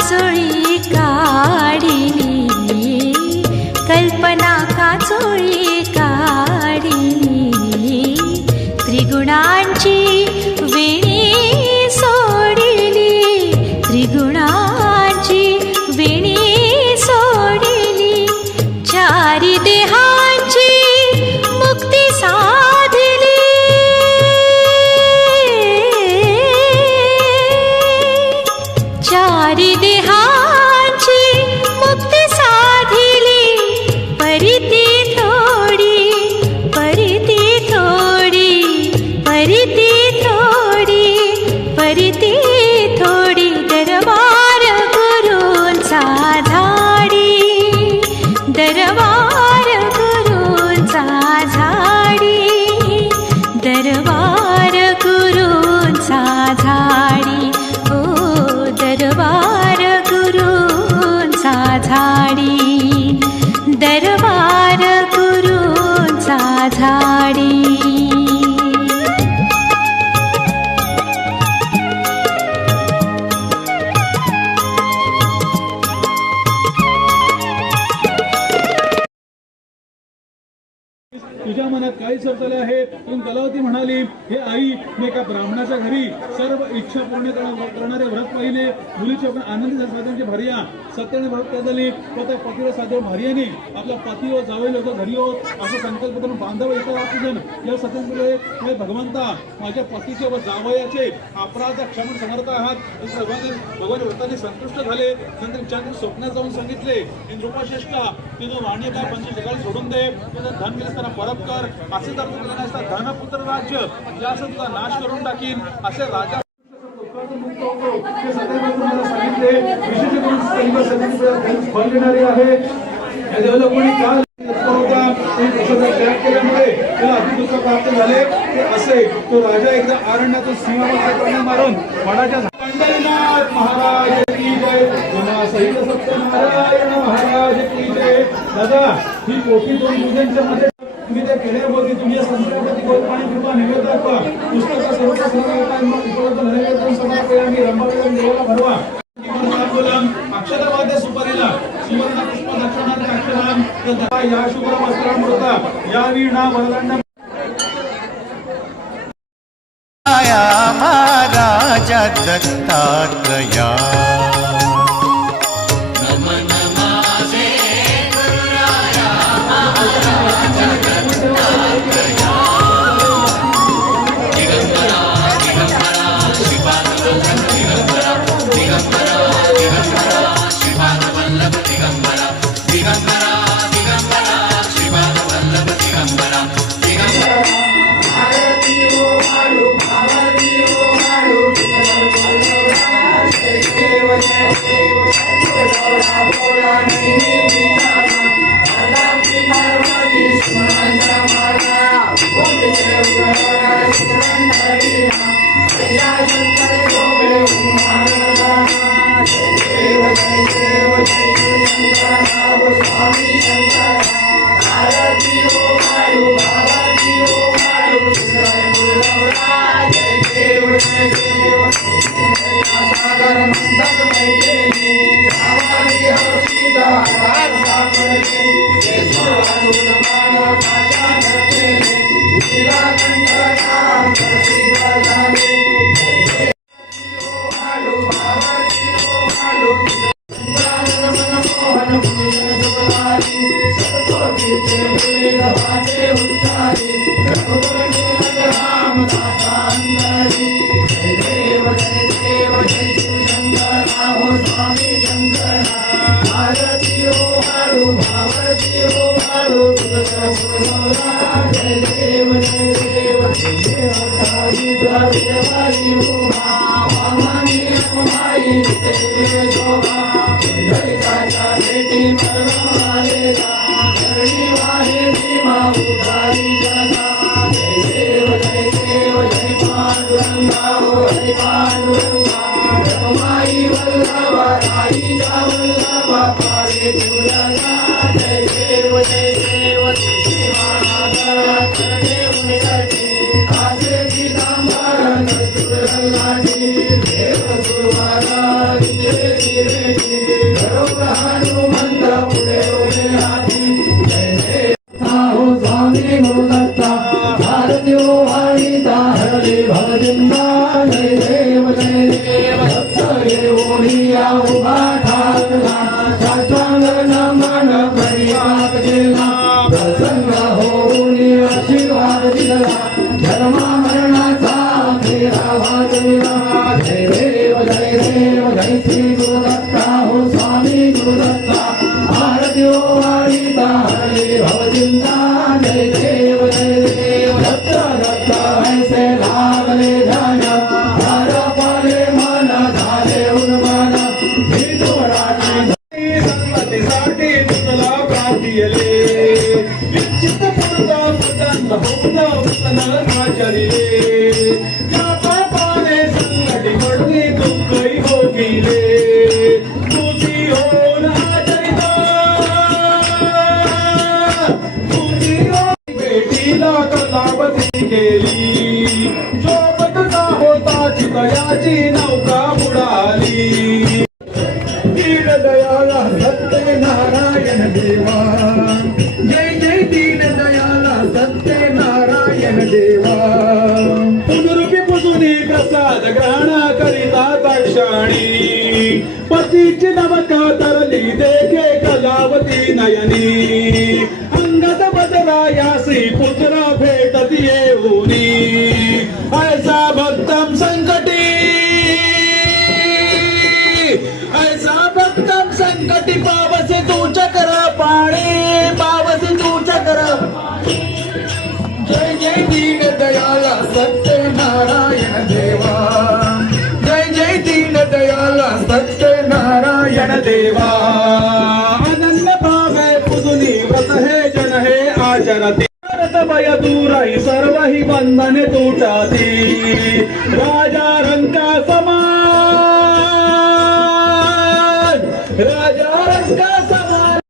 काचोळी काढिली, कल्पना काचोळी काढिली, त्रिगुणांची वेणी सोडिली, त्रिगुणांची वेणी सोडिली, चारी देहांची मुक्ती साधिली, चारी देहांची मुक्ती साधिली, परिती थोडी, परिती थोडी, परिती थोडी, परिती थोडी, दरबार गुरूंचा झाडी, दरबार गुरूंचा झाडी, दरबार गुरूंचा झाडी, ओ दरबार गुरूंचा झाडी, दरबार गुरूंचा झाडी. तुझ्या मनात काय सरचले आहे. पण कलावती म्हणाली, हे आई, मी एका ब्राह्मणाच्या घरी सर्व इच्छा पूर्ण करणारे व्रत पाहिले. मुलीची आपण आनंदी साधनांची भर्या सत्याने व्रत झाली. तो त्या पतीला साधव भार्याने आपला पती व जावई लोक घरी होत असं संकल्प करून बांधव एका वाचून या सत्यांपुढे हे भगवंता, माझ्या पतीचे व जावयाचे अपराध क्षमण समर्थ आहात. भगवान व्रताने संतुष्ट झाले. नंतर ज्यांनी स्वप्नात जाऊन सांगितले, इंद्रोपश्रेष्ठा, तिथून वाणी काय पंच जगाला सोडून दे, तुझं धन मिळत असताना परत कर, असे जर तुला नसता धनपुत्र राज्य यास तुझा नाश करून टाकीन, असे राजा सांगितले. विशेष करून आहे. कोणी काल होता त्याग केल्यामुळे त्याला अतिदुःख प्राप्त झाले. ते असे तो राजा एकदा अरण्यातून सिंहावर मारून वडाच्या पंढरीनाथ महाराज की जय, सहित सत्यनारायण महाराज की जय. दादा, ही मोठी दोन पूजांच्या मध्ये तुम्ही त्या केल्यावरती तुम्ही या संस्कृती गोड पाणी कृपा नैवेद्य दाखवा. पुस्तका सर्वत्र उपलब्ध नैवेद्य समर्पयामी रंभावेदन देवाला भरवा. अक्षरवाद्य सुपारीला सुवर्ण पुष्प दक्षिणांत अक्षराम या शुभ्र वस्त्रामृता या वीणा वरदांड महाराज दत्तात्रया. Dev प्रसन्न होऊन आशीर्वाद दिला जन्मा मरणाचा फेरा वाजविला जय देव जय श्री गुरुदत्ता हो स्वामी गुरुदत्ता आरती ओवाळीता हरे भवचिंता जय देव दत्त दत्त ऐसे लागले ध्यान हार पाले मन झाले उन्मान संगतीसाठी तुला प्राप्तियले निश्चित पुरता प्रचंड होता आचरिले या पापाने संगती पडली दुःखही भोगिले तुझी होऊन आचरिता तुझी होऊन भेटीला कलावती गेली सोबतचा होता चितयाची नौका बुडाली दयाला सत्यनारायण देवा जय जय दीन दयाला सत्यनारायण देवा पुनरुपी पुजुनी प्रसाद ग्रहण करिता तक्षणी पतीची नमका तरली देखे कलावती नयनी अंगद बदला यासी पुत्र भेटत येऊनी ऐसा भक्तम संकटी ऐसा भक्तम संकटी पावसे तू चक्र पाणी पावसे तू चक्र जय जय दीन दयाला सत्यनारायण देवा जय जय दीन दयाला सत्यनारायण देवा अनन्य भावे पुजुनी व्रत हे जन हे आचरती भय दूरही सर्व ही बंधने तुटाती राजा रंका समान राजा रंका समान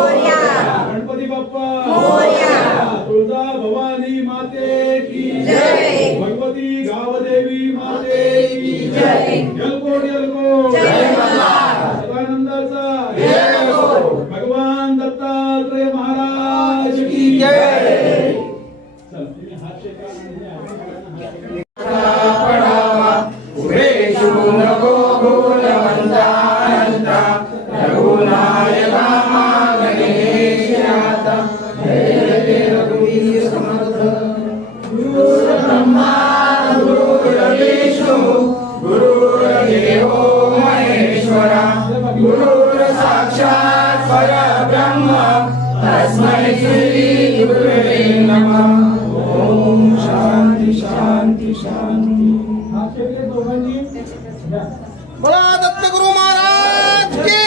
गणपती बाप्पा तुळजा भवानी माते की जय भगवती गावदेवी माते की जय यलकोट यलकोट सदानंदाचा भगवान दत्तात्रय महाराज की जय हात गुरुर साक्षात परब्रह्म तस्मै श्री गुरुवे नमः ओम शांती शांती शांती बोला दत्तगुरु महाराज की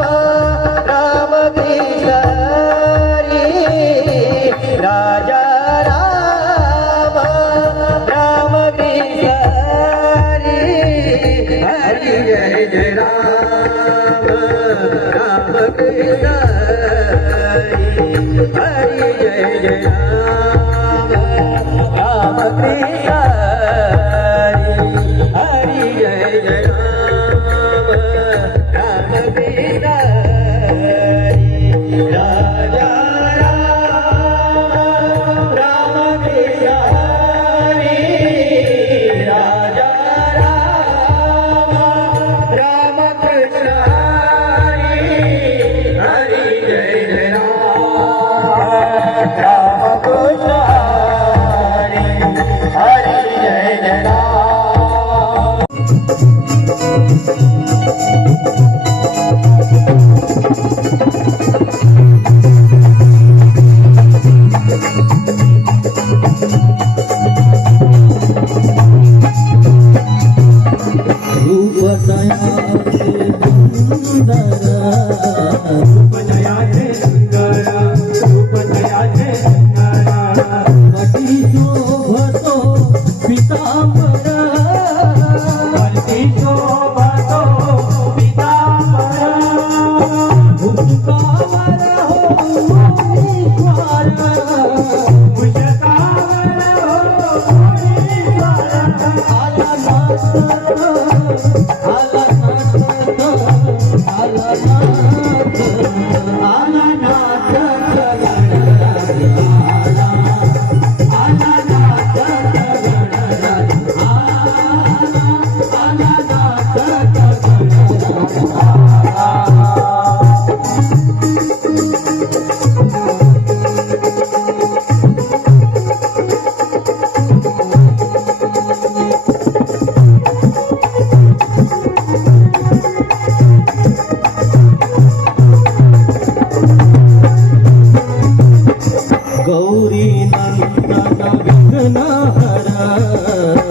राम कृष्ण हरी राजा राम राम कृष्ण हरी हरी जय जय राम राम कृष्ण हरी हरी जय जय राम राम कृष्ण हरी हरी जय जय राम राम कृष्ण हरी राजा राम राम कृष्ण हरी राजा राम राम कृष्ण हरी हरी जय जय राम राम कृष्ण हरी हरी जय जय राम गौरी नंदन विघ्नहरा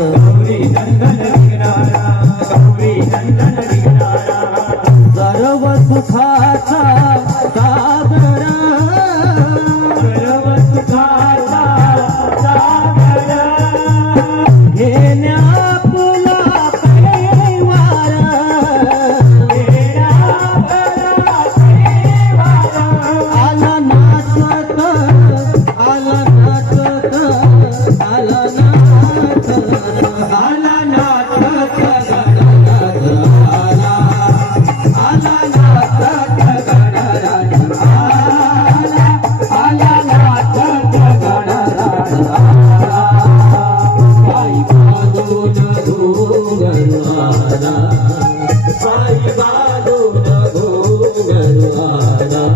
गौरी नंदन विघ्नहरा गौरी नंदन विघ्नहरा सर्व सुखाचा सागरा सर्व सुखाचा सागरा घेण्या फुला परिवार घेण्या फुला परिवार आला नाचत आला नाचत आला नाचत आला नाचत गणराज आला आला नाचत गणराज आला आला नाचत गणराज आला पायी बांधून घुंगरू आला पायी बांधून घुंगरू आला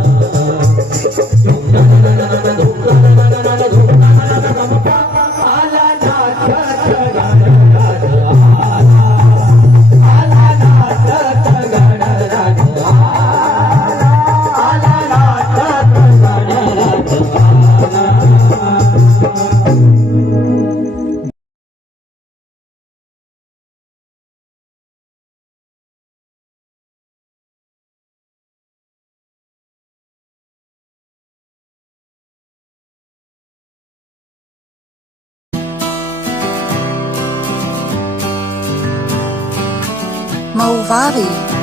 Mauvavi.